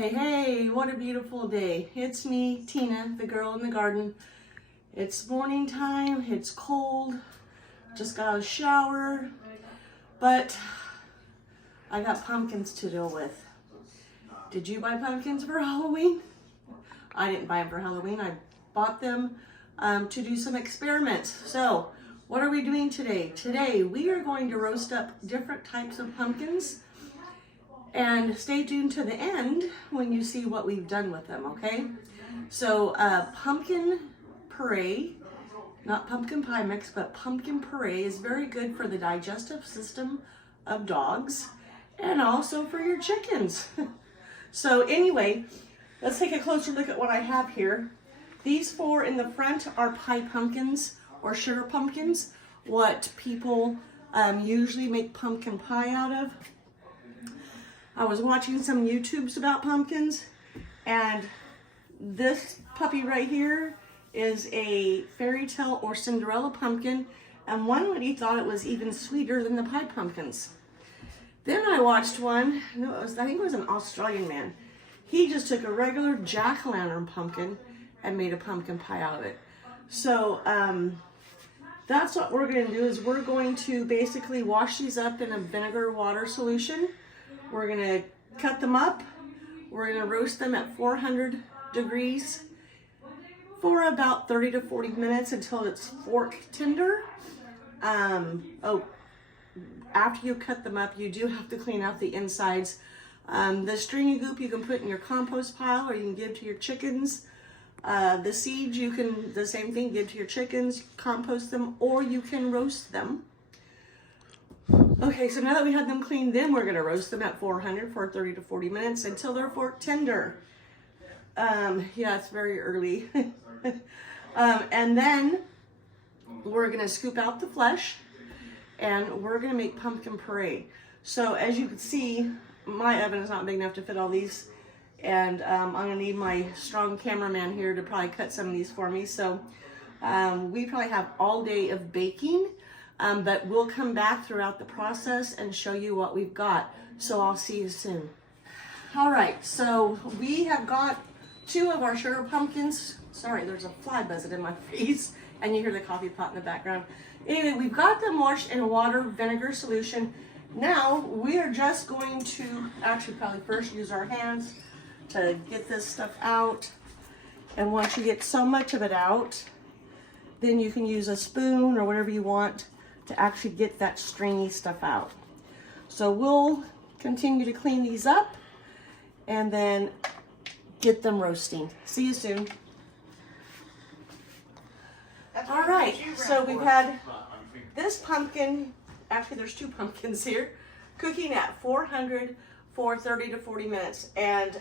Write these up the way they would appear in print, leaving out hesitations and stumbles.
Hey, what a beautiful day. It's me, Tina, the girl in the garden. It's morning time, it's cold, just got a shower, but I got pumpkins to deal with. Did you buy pumpkins for Halloween? I didn't buy them for Halloween. I bought them to do some experiments. So, what are we doing today? Today, we are going to roast up different types of pumpkins. And stay tuned to the end when you see what we've done with them, okay? So pumpkin puree, not pumpkin pie mix, but pumpkin puree is very good for the digestive system of dogs and also for your chickens. So anyway, let's take a closer look at what I have here. These four in the front are pie pumpkins or sugar pumpkins, what people usually make pumpkin pie out of. I was watching some YouTubes about pumpkins, and this puppy right here is a fairy tale or Cinderella pumpkin, and one lady thought it was even sweeter than the pie pumpkins. Then I watched one, I think it was an Australian man. He just took a regular jack-o'-lantern pumpkin and made a pumpkin pie out of it. So that's what we're going to do, is we're going to basically wash these up in a vinegar water solution. We're gonna cut them up. We're gonna roast them at 400 degrees for about 30 to 40 minutes until it's fork tender. After you cut them up, you do have to clean out the insides. The stringy goop you can put in your compost pile, or you can give to your chickens. The seeds you can, the same thing, give to your chickens, compost them, or you can roast them. Okay, so now that we had them cleaned, then we're gonna roast them at 400 for 30 to 40 minutes until they're fork tender. Yeah, it's very early. And then we're gonna scoop out the flesh and we're gonna make pumpkin puree. So as you can see, my oven is not big enough to fit all these, and I'm gonna need my strong cameraman here to probably cut some of these for me. So we probably have all day of baking. But we'll come back throughout the process and show you what we've got. So I'll see you soon. All right, so we have got 2 of our sugar pumpkins. Sorry, there's a fly buzzing in my face, and you hear the coffee pot in the background. Anyway, we've got them washed in a water vinegar solution. Now we are just going to actually probably first use our hands to get this stuff out. And once you get so much of it out, then you can use a spoon or whatever you want to actually get that stringy stuff out. So we'll continue to clean these up and then get them roasting. See you soon. All right, so we've had this pumpkin, actually there's 2 pumpkins here, cooking at 400 for 30 to 40 minutes. And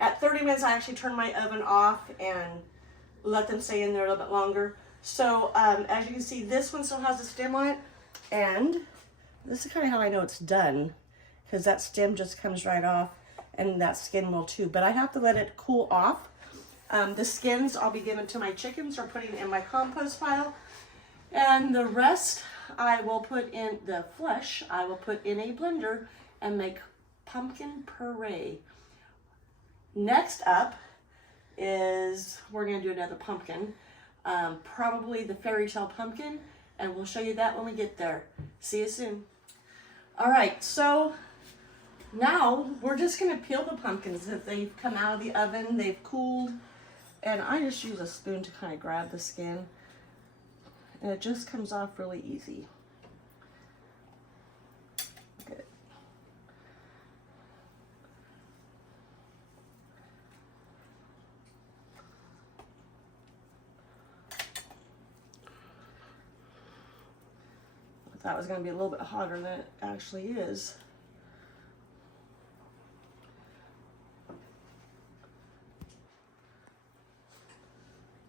at 30 minutes, I actually turned my oven off and let them stay in there a little bit longer. So as you can see, this one still has a stem on it, and this is kind of how I know it's done, because that stem just comes right off, and that skin will too. But I have to let it cool off. The skins I'll be giving to my chickens or putting in my compost pile, and the rest I will put in, the flesh I will put in a blender and make pumpkin puree. Next up is, we're going to do another pumpkin. Probably the fairy tale pumpkin, and we'll show you that when we get there. See you soon. All right, so now we're just gonna peel the pumpkins. If they've come out of the oven, they've cooled, and I just use a spoon to kind of grab the skin, and it just comes off really easy. Good. I thought it was going to be a little bit hotter than it actually is.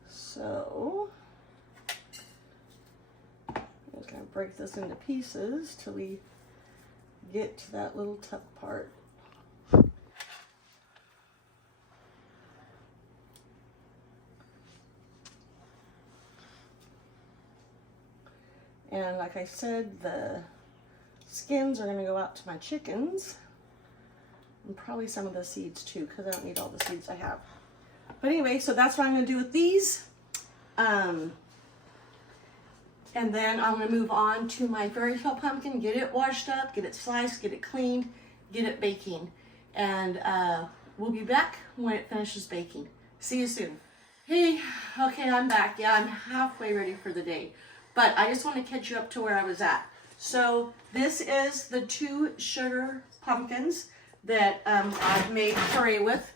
So I'm just going to break this into pieces till we get to that little tough part. And like I said, the skins are going to go out to my chickens. And probably some of the seeds too, because I don't need all the seeds I have. But anyway, so that's what I'm going to do with these. And then I'm going to move on to my fairy tale pumpkin, get it washed up, get it sliced, get it cleaned, get it baking. And we'll be back when it finishes baking. See you soon. Hey, okay, I'm back. Yeah, I'm halfway ready for the day. But I just want to catch you up to where I was at. So this is the 2 sugar pumpkins that I've made puree with.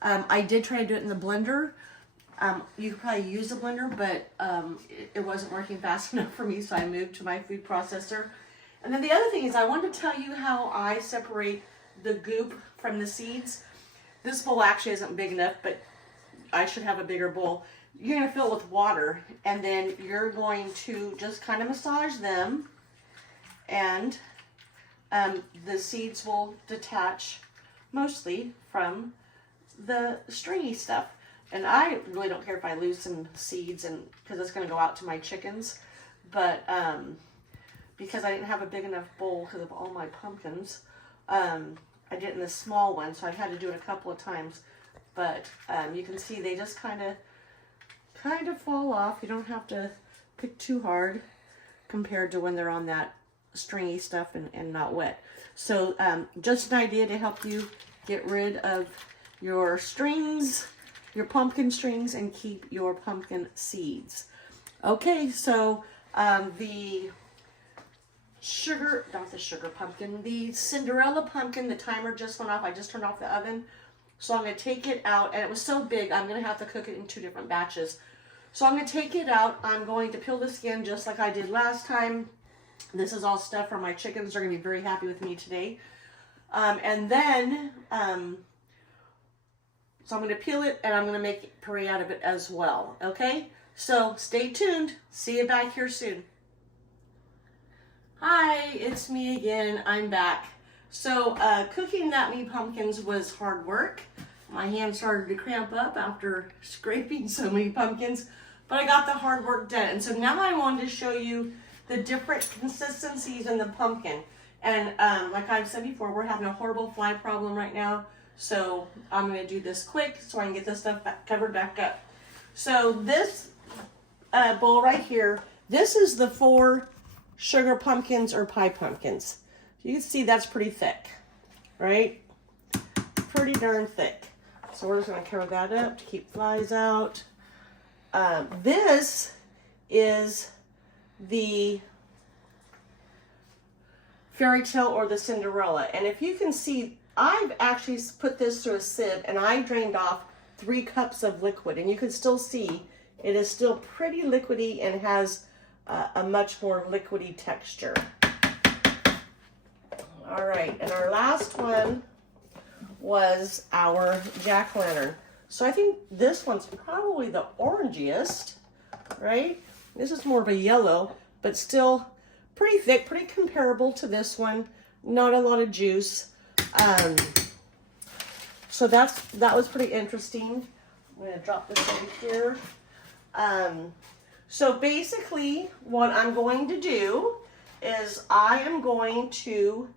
I did try to do it in the blender. You could probably use a blender, but it wasn't working fast enough for me, so I moved to my food processor. And then the other thing is I wanted to tell you how I separate the goop from the seeds. This bowl actually isn't big enough, but I should have a bigger bowl. You're going to fill it with water, and then you're going to just kind of massage them, and the seeds will detach mostly from the stringy stuff. And I really don't care if I lose some seeds, and because it's going to go out to my chickens, but because I didn't have a big enough bowl because of all my pumpkins, I did it in this small one, so I've had to do it a couple of times. But you can see they just kind of fall off. You don't have to pick too hard compared to when they're on that stringy stuff and not wet. So just an idea to help you get rid of your strings, your pumpkin strings, and keep your pumpkin seeds. Okay, so the Cinderella pumpkin, the timer just went off. I just turned off the oven. So I'm going to take it out, and it was so big, I'm going to have to cook it in 2 different batches. So I'm going to take it out. I'm going to peel the skin just like I did last time. This is all stuff for my chickens. They're going to be very happy with me today. And then, so I'm going to peel it, and I'm going to make puree out of it as well. Okay? So stay tuned. See you back here soon. Hi, it's me again. I'm back. So cooking that many pumpkins was hard work. My hands started to cramp up after scraping so many pumpkins, but I got the hard work done. And so now I wanted to show you the different consistencies in the pumpkin. And like I've said before, we're having a horrible fly problem right now. So I'm going to do this quick so I can get this stuff covered back up. So this bowl right here, this is the 4 sugar pumpkins or pie pumpkins. You can see that's pretty thick, right? Pretty darn thick. So we're just going to cover that up to keep flies out. This is the fairy tale or the Cinderella. And if you can see, I've actually put this through a sieve and I drained off 3 cups of liquid. And you can still see it is still pretty liquidy and has a much more liquidy texture. All right, and our last one was our jack-o'-lantern. So I think this one's probably the orangiest, right? This is more of a yellow, but still pretty thick, pretty comparable to this one. Not a lot of juice. So that was pretty interesting. I'm gonna drop this over here. So basically what I'm going to do is I am going to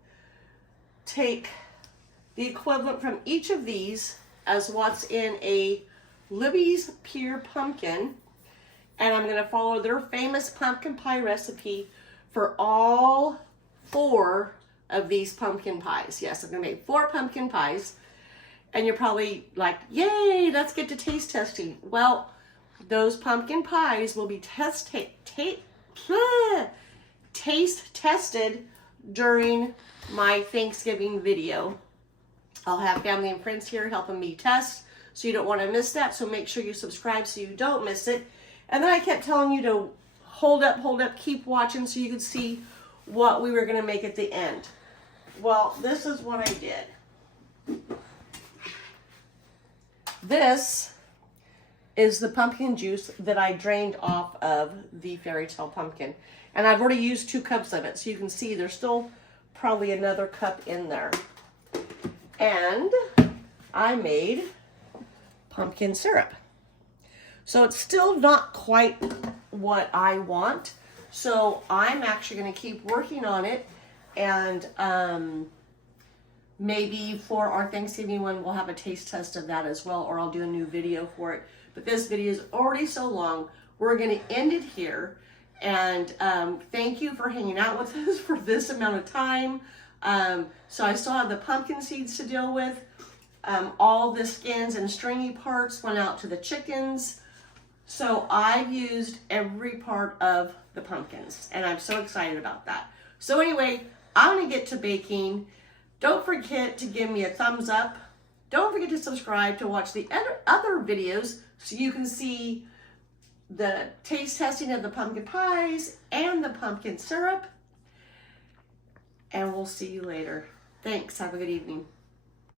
take the equivalent from each of these as what's in a Libby's Pure Pumpkin, and I'm going to follow their famous pumpkin pie recipe for all 4 of these pumpkin pies. Yes, I'm going to make 4 pumpkin pies, and you're probably like, yay, let's get to taste testing. Well, those pumpkin pies will be taste tested during my Thanksgiving video. I'll have family and friends here helping me test, so you don't want to miss that. So make sure you subscribe so you don't miss it. And then I kept telling you to hold up, keep watching so you could see what we were going to make at the end. Well, this is what I did. This is the pumpkin juice that I drained off of the fairy tale pumpkin. And I've already used 2 cups of it, so you can see there's still probably another cup in there. And I made pumpkin syrup. So it's still not quite what I want. So I'm actually going to keep working on it and maybe for our Thanksgiving one, we'll have a taste test of that as well, or I'll do a new video for it. But this video is already so long. We're going to end it here. And thank you for hanging out with us for this amount of time. So I still have the pumpkin seeds to deal with. All the skins and stringy parts went out to the chickens. So I've used every part of the pumpkins, and I'm so excited about that. So anyway, I'm going to get to baking. Don't forget to give me a thumbs up. Don't forget to subscribe to watch the other videos so you can see the taste testing of the pumpkin pies and the pumpkin syrup. And we'll see you later. Thanks. Have a good evening.